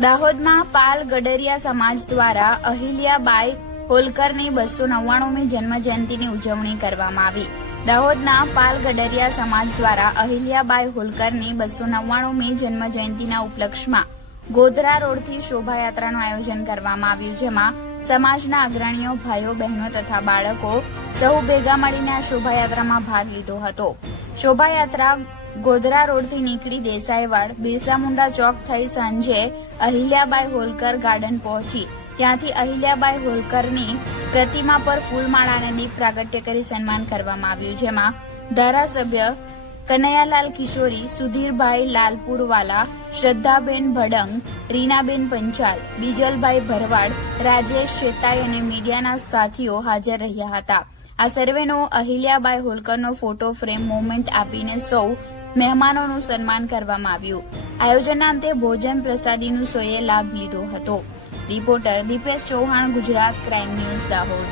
દાહોદમાં પાલ ગડરિયા સમાજ દ્વારા અહિલ્યાબાઈ હોલકરની 299મી જન્મજયંતિની ઉજવણી કરવામાં આવી। દાહોદના પાલ ગડરિયા સમાજ દ્વારા અહિલ્યાબાઈ હોલકરની 299મી જન્મજયંતિના ઉપલક્ષમાં ગોધરા રોડથી શોભાયાત્રાનું આયોજન કરવામાં આવ્યું, જેમાં સમાજના અગ્રણીઓ, ભાઈઓ, બહેનો તથા બાળકો સૌ ભેગા મળીને આ શોભાયાત્રામાં ભાગ લીધો હતો। શોભાયાત્રા ગોધરા રોડથી નીકળી દેસાઈવાડ, બિરસા મુંડા ચોક થઈ સાંજે અહિલ્યાબાઈ હોલકર ગાર્ડન પહોંચી। ત્યાંથી અહિલ્યાબાઈ હોલકરની પ્રતિમા પર ફૂલમાળા અને દીપ પ્રાગટ્ય કરી સન્માન કરવામાં આવ્યું, જેમાં ધારાસભ્ય કનૈયાલાલ કિશોરી, સુધીરભાઈ લાલપુરવાલા, શ્રદ્ધાબેન ભડંગ, રીનાબેન પંચાલ, બીજલભાઈ ભરવાડ, રાજેશ શેતાઈ અને મીડિયાના સાથીઓ હાજર રહ્યા હતા। આ સર્વેનો અહિલ્યાબાઈ હોલકરનો ફોટો ફ્રેમ મોમેન્ટ આપીને સૌ મહેમાનોનું સન્માન કરવામાં આવ્યું। આયોજનના અંતે ભોજન પ્રસાદીનું સૌએ લાભ લીધો હતો। Reporter Dipesh Chauhan, Gujarat crime news, Dahod.